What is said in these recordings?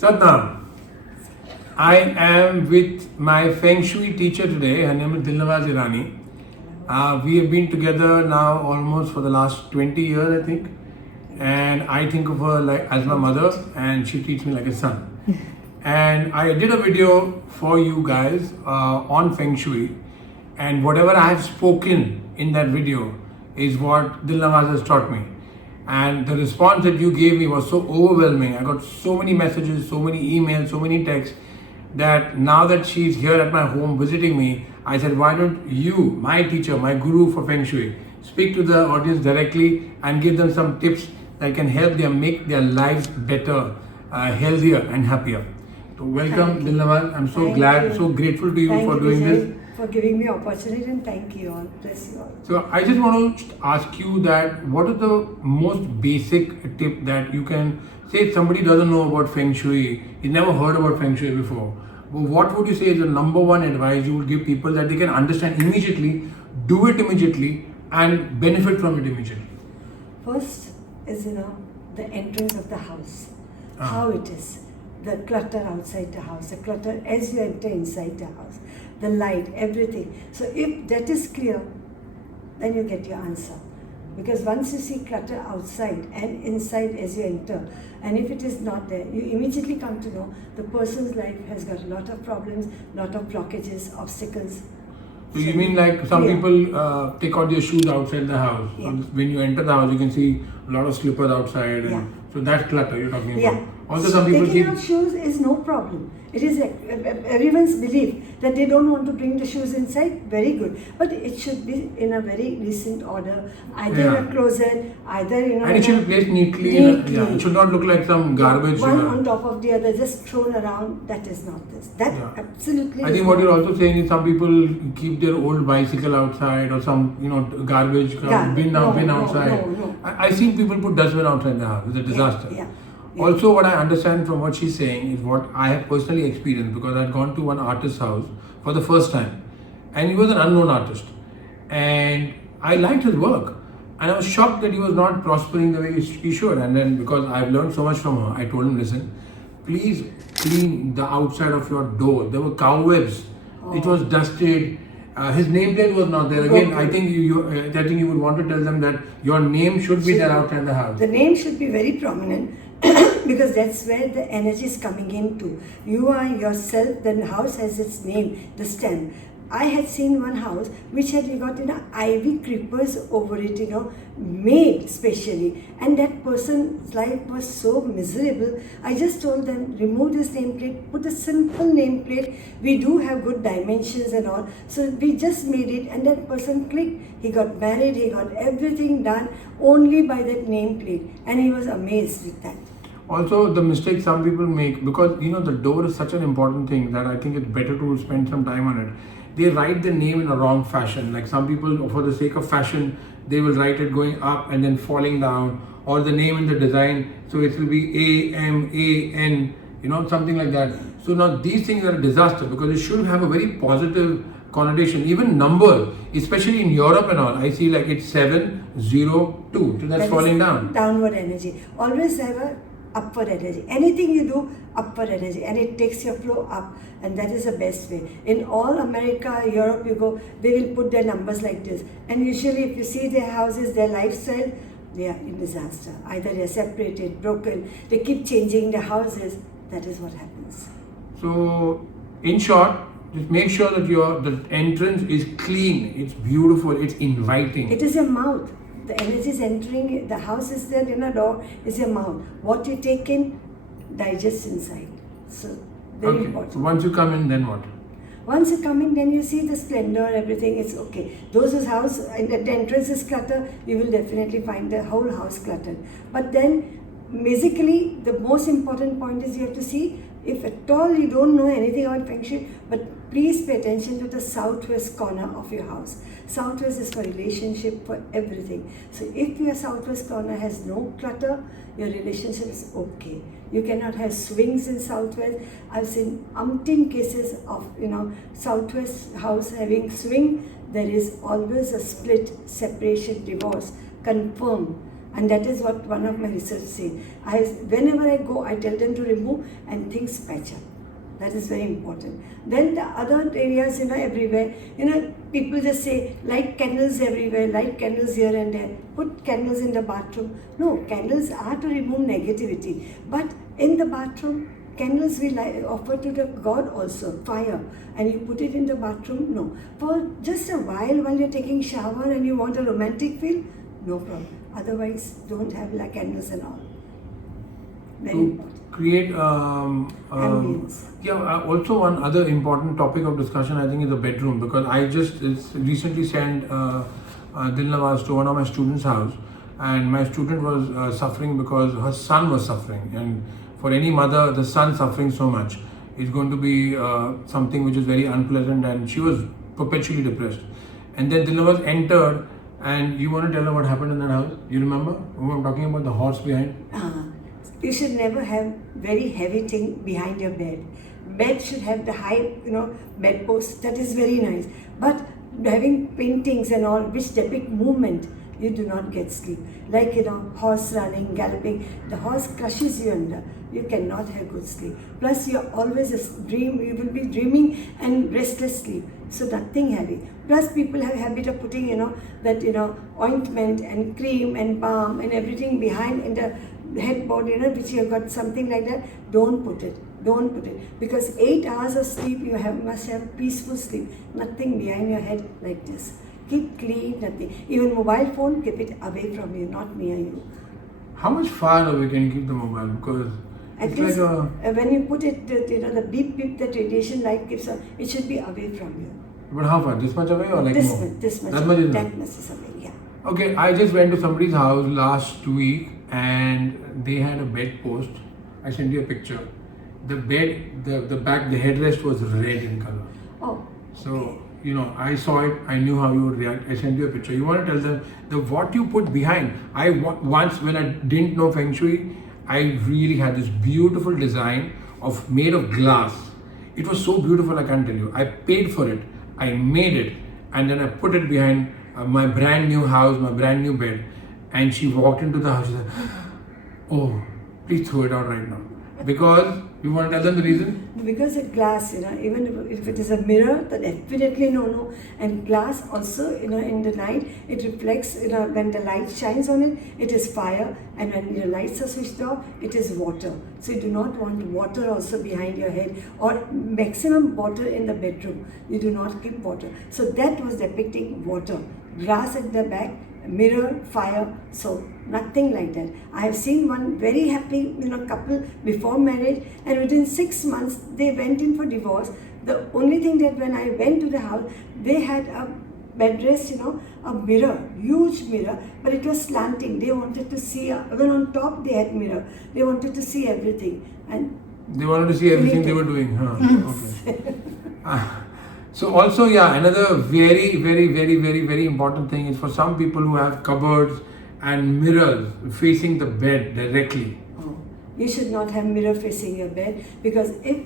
Satnam, I am with my Feng Shui teacher today. Her name is Dilnavaz Irani. We have been together now almost for the last 20 years, I think. And I think of her like as my mother, and she treats me like a son. And I did a video for you guys on Feng Shui, and whatever I have spoken in that video is what Dilnavaz has taught me. And the response that you gave me was so overwhelming. I got so many messages, so many emails, so many texts, that now that she's here at my home visiting me, I said, why don't you, my teacher, my guru for Feng Shui, speak to the audience directly and give them some tips that can help them make their lives better, healthier and happier. So welcome, Dilnavaz. I'm so glad, so grateful to you for doing this. For giving me opportunity, and thank you all. Bless you all. So I just want to ask you that what is the most basic tip that you can say if somebody doesn't know about Feng Shui, he's never heard about Feng Shui before. What would you say is the number one advice you would give people that they can understand immediately, do it immediately and benefit from it immediately? First is, the entrance of the house. How it is. The clutter outside the house, the clutter as you enter inside the house, the light, everything. So if that is clear, then you get your answer. Because once you see clutter outside and inside as you enter, and if it is not there, you immediately come to know the person's life has got a lot of problems, lot of blockages, obstacles. So you mean like some people take out their shoes outside the house. Yeah. So when you enter the house, you can see a lot of slippers outside. And so that's clutter you're talking about. Yeah. Also, some people taking out shoes is no problem. It is everyone's belief that they don't want to bring the shoes inside. Very good, but it should be in a very decent order, either in a closet, either and it should be placed neatly. It should not look like some garbage. One on top of the other, just thrown around. That is not this. That absolutely. I think what you're also saying is some people keep their old bicycle outside or some garbage bin outside. No. I seen people put dustbin outside the house. It's a disaster. Yeah. Also, what I understand from what she's saying is what I have personally experienced, because I had gone to one artist's house for the first time, and he was an unknown artist, and I liked his work, and I was shocked that he was not prospering the way he should. And then, because I've learned so much from her, I told him, listen, please clean the outside of your door. There were cobwebs. It was dusted. His nameplate was not there. Again, I think you would want to tell them that your name should be there outside the house. The name should be very prominent. Because that's where the energy is coming into. You are yourself, the house has its name, the stem. I had seen one house which had got ivy creepers over it, made specially, and that person's life was so miserable. I just told them, remove this nameplate, put a simple nameplate. We do have good dimensions and all, so we just made it, and that person clicked. He got married, he got everything done only by that nameplate, and he was amazed with that. Also, the mistake some people make, because the door is such an important thing that I think it's better to spend some time on it. They write the name in a wrong fashion. Like some people, for the sake of fashion, they will write it going up and then falling down, or the name in the design, so it will be AMAN, something like that. So now these things are a disaster, because it should have a very positive connotation. Even number, especially in Europe and all, I see like it's 702, so that's falling down. Downward energy. Always have a upward energy. Anything you do, upward energy, and it takes your flow up, and that is the best way. In all America, Europe, you go, they will put their numbers like this, and usually if you see their houses, their lifestyle, they are in disaster. Either they are separated, broken, they keep changing the houses. That is what happens. So in short, just make sure that the entrance is clean, it's beautiful, it's inviting. It is your mouth. The energy is entering, the house is there, door is your mouth. What you take in, digest inside. So, very important. So once you come in, then what? Once you come in, then you see the splendor, everything is okay. Those whose house, and the entrance is cluttered, you will definitely find the whole house cluttered. But then, basically, the most important point is you have to see, if at all you don't know anything about Feng Shui, but please pay attention to the southwest corner of your house. Southwest is for relationship, for everything. So if your southwest corner has no clutter, your relationship is okay. You cannot have swings in southwest. I've seen umpteen cases of southwest house having swing. There is always a split, separation, divorce, confirmed. And that is what one of my research says. Whenever I go, I tell them to remove and things patch up. That is very important. Then the other areas, everywhere, people just say, light candles everywhere, light candles here and there, put candles in the bathroom. No, candles are to remove negativity. But in the bathroom, candles we offer to the God also, fire, and you put it in the bathroom, no. For just a while you're taking shower and you want a romantic feel, no problem. Otherwise, don't have candles and all. Very important. Create Ambience. Also one other important topic of discussion I think is the bedroom, because I just recently sent Dilnavaz to one of my students' house, and my student was suffering because her son was suffering, and for any mother, the son suffering so much is going to be something which is very unpleasant, and she was perpetually depressed. And then Dilnavaz entered, and you want to tell her what happened in that house? You remember? We were talking about the horse behind. You should never have very heavy thing behind your bed. Bed should have the high, bedpost. That is very nice. But having paintings and all which depict movement, you do not get sleep. Like, horse running, galloping, the horse crushes you under. You cannot have good sleep. Plus, you always you will be dreaming and restless sleep. So nothing heavy. Plus, people have a habit of putting, that, ointment and cream and balm and everything behind in the headboard, which you have got something like that. Don't put it. Don't put it. Because 8 hours of sleep, you must have peaceful sleep. Nothing behind your head like this. Keep clean, nothing. Even mobile phone, keep it away from you, not near you. How much far away can you keep the mobile? Because at least when you put it, the beep beep that radiation light gives, it should be away from you. But how far? This much away or more? This much. That much is that much is away, yeah. Okay, I just went to somebody's house last week and they had a bed post. I sent you a picture. The bed, the back, the headrest was red in color. Oh. So, I saw it, I knew how you would react. I sent you a picture. You want to tell them what you put behind. Once when I didn't know Feng Shui, I really had this beautiful design made of glass. It was so beautiful, I can't tell you. I paid for it, I made it, and then I put it behind my brand new house, my brand new bed. And she walked into the house and said, "Oh, please throw it out right now." Because you want to tell them the reason? Because a glass, even if it is a mirror, then definitely no. And glass also, in the night, it reflects, when the light shines on it, it is fire. And when your lights are switched off, it is water. So you do not want water also behind your head, or maximum water in the bedroom. You do not keep water. So that was depicting water. Glass at the back, mirror, fire, so nothing like that. I have seen one very happy couple before marriage, and within 6 months they went in for divorce. The only thing that when I went to the house, they had a bed rest, a mirror, huge mirror, but it was slanting. They wanted to see, even on top they had mirror. They wanted to see everything. And they wanted to see everything they were doing. Okay. So also, another very, very, very, very, very important thing is for some people who have cupboards and mirrors facing the bed directly. Oh, you should not have mirror facing your bed, because if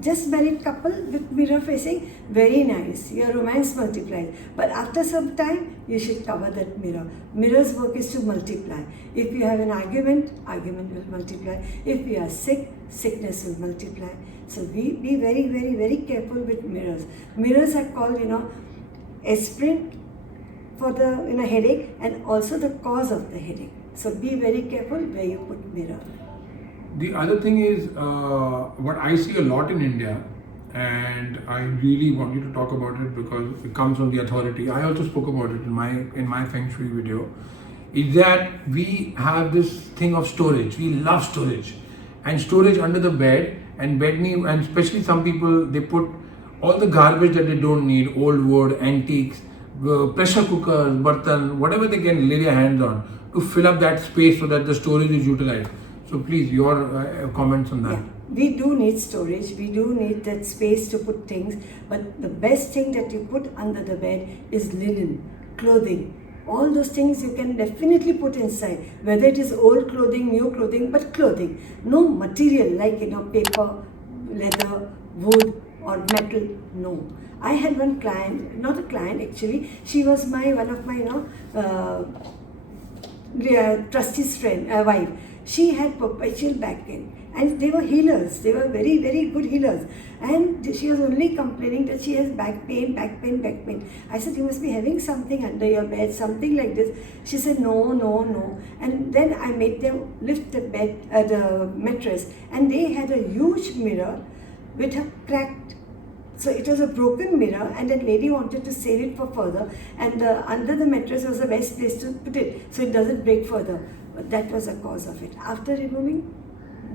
just married couple with mirror facing, very nice, your romance multiplies. But after some time, you should cover that mirror. Mirror's work is to multiply. If you have an argument, argument will multiply. If you are sick, sickness will multiply. So be very, very, very careful with mirrors. Mirrors are called, aspirin for the headache, and also the cause of the headache. So be very careful where you put mirror. The other thing is what I see a lot in India, and I really want you to talk about it because it comes from the authority. I also spoke about it in my Feng Shui video. Is that we have this thing of storage. We love storage, and storage under the bed and and especially some people, they put all the garbage that they don't need, old wood, antiques, pressure cookers, bartan, whatever they can lay their hands on to fill up that space so that the storage is utilized. So please, your comments on that. Yeah, we do need storage. We do need that space to put things. But the best thing that you put under the bed is linen, clothing. All those things you can definitely put inside. Whether it is old clothing, new clothing, but clothing. No material like paper, leather, wood or metal. No. I had one client, not a client actually. She was one of my trustee's friend, wife, she had perpetual back pain. And they were healers. They were very, very good healers. And she was only complaining that she has back pain, back pain, back pain. I said, you must be having something under your bed, something like this. She said, no, no, no. And then I made them lift the bed, the mattress, and they had a huge mirror with a cracked. So it was a broken mirror, and that lady wanted to save it for further. And under the mattress was the best place to put it, so it doesn't break further. But that was the cause of it. After removing,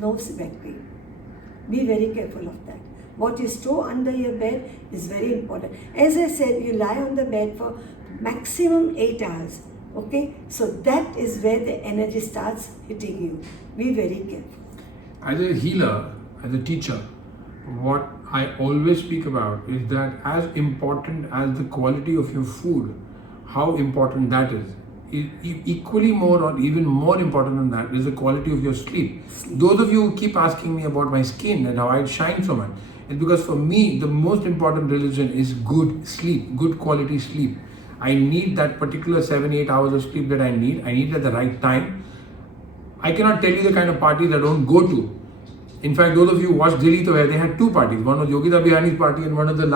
no back pain. Be very careful of that. What you store under your bed is very important. As I said, you lie on the bed for maximum 8 hours. Okay? So that is where the energy starts hitting you. Be very careful. As a healer, as a teacher, what I always speak about is that as important as the quality of your food, how important that is. Equally more or even more important than that is the quality of your sleep. Those of you who keep asking me about my skin and how I shine so much, it's because for me the most important religion is good sleep, good quality sleep. I need that particular 7-8 hours of sleep that I need. I need it at the right time. I cannot tell you the kind of parties I don't go to. In fact, those of you who watched Delhi, where they had 2 parties. One was Yogita Bihani's party and one was the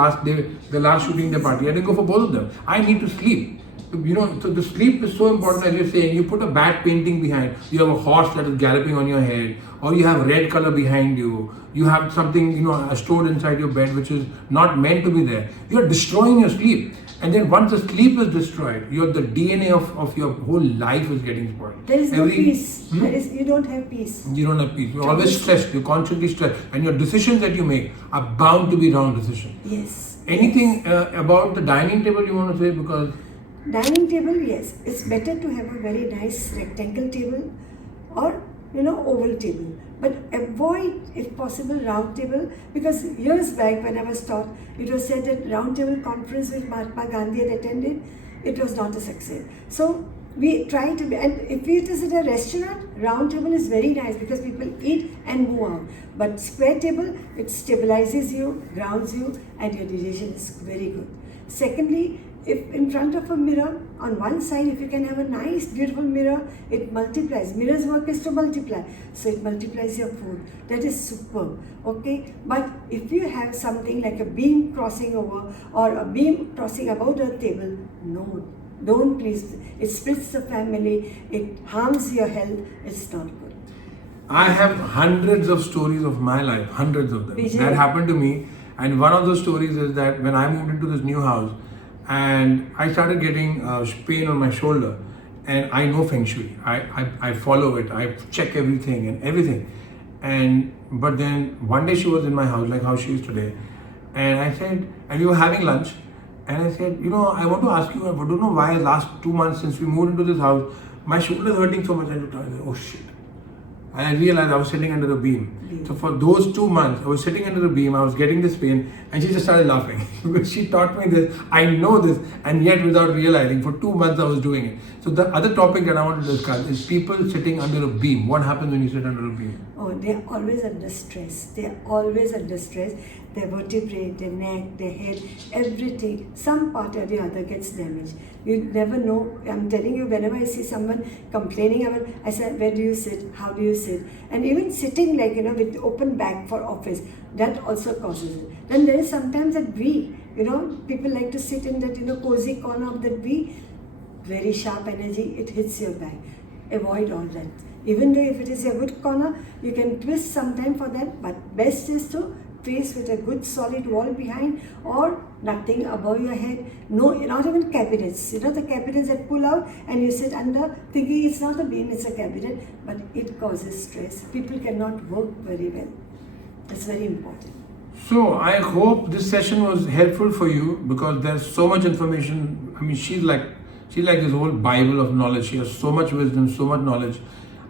last shooting day party. I didn't go for both of them. I need to sleep. You know, so the sleep is so important. As you're saying, you put a bad painting behind, you have a horse that is galloping on your head, or you have red color behind you, you have something, stored inside your bed which is not meant to be there. You're destroying your sleep. And then once the sleep is destroyed, the DNA of your whole life is getting spoiled. There is no peace. You don't have peace. You don't have peace. You're always stressed. You're constantly stressed. And your decisions that you make are bound to be wrong decisions. Yes. Anything about the dining table you want to say? Because dining table, yes. It's better to have a very nice rectangle table or, oval table. But avoid, if possible, round table, because years back when I was taught, it was said that round table conference which Mahatma Gandhi had attended, it was not a success. So we try to be, and if it is at a restaurant, round table is very nice because people eat and move out. But square table, it stabilizes you, grounds you, and your digestion is very good. Secondly, if in front of a mirror, on one side, if you can have a nice, beautiful mirror, it multiplies. Mirror's work is to multiply. So it multiplies your food. That is superb. Okay? But if you have something like a beam crossing over or a beam crossing above the table, no. Don't please. It splits the family. It harms your health. It's not good. I have hundreds of stories of my life, hundreds of them. Vijay. That happened to me. And one of those stories is that when I moved into this new house, and I started getting pain on my shoulder, and I know Feng Shui. I follow it. I check everything. But then one day she was in my house, like how she is today, and I said, and we were having lunch, and I said, I want to ask you, I don't know why last 2 months since we moved into this house, my shoulder is hurting so much. And I said, oh shit. And I realized I was sitting under a beam. So for those 2 months, I was sitting under the beam, I was getting this pain, and she just started laughing. Because she taught me this, I know this, and yet without realizing, for 2 months I was doing it. So the other topic that I want to discuss is people sitting under a beam. What happens when you sit under a beam? Oh, they're always under stress. They're always under stress. Their vertebrae, their neck, their head, everything, some part or the other gets damaged. You never know. I'm telling you, whenever I see someone complaining about, I say, where do you sit? How do you sit? And even sitting like, with open back for office, that also causes it. Then there is sometimes that V, people like to sit in that, cozy corner of that V, very sharp energy, it hits your back. Avoid all that. Even though if it is a good corner, you can twist sometime for that, but best is to face with a good solid wall behind or nothing above your head. No, not even cabinets. The cabinets that pull out and you sit under thinking it's not a beam, it's a cabinet, but it causes stress. People cannot work very well. It's very important. So I hope this session was helpful for you because there's so much information. I mean, she's like this whole Bible of knowledge. She has so much wisdom, so much knowledge.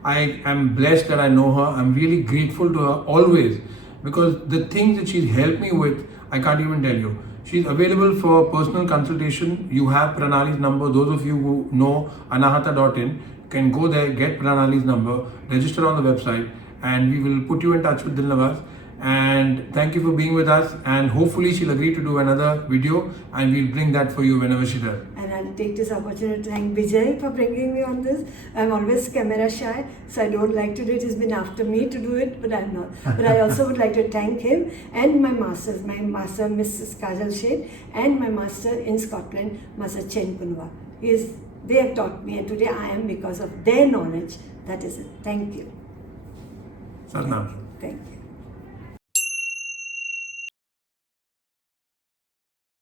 I am blessed that I know her. I'm really grateful to her always because the things that she's helped me with, I can't even tell you. She's available for personal consultation. You have Pranali's number. Those of you who know anahata.in can go there, get Pranali's number, register on the website, and we will put you in touch with Dilnavaz. And thank you for being with us, and hopefully she'll agree to do another video and we'll bring that for you whenever she does. And I'll take this opportunity to thank Vijay for bringing me on this. I'm always camera shy, so I don't like to do it. He's been after me to do it, but I'm not. But I also would like to thank him and my masters, my master Mrs. Kajal Sheth and my master in Scotland, Master Chen Kunwa. They have taught me, and today I am because of their knowledge. That is it. Thank you. Satnam. Thank you.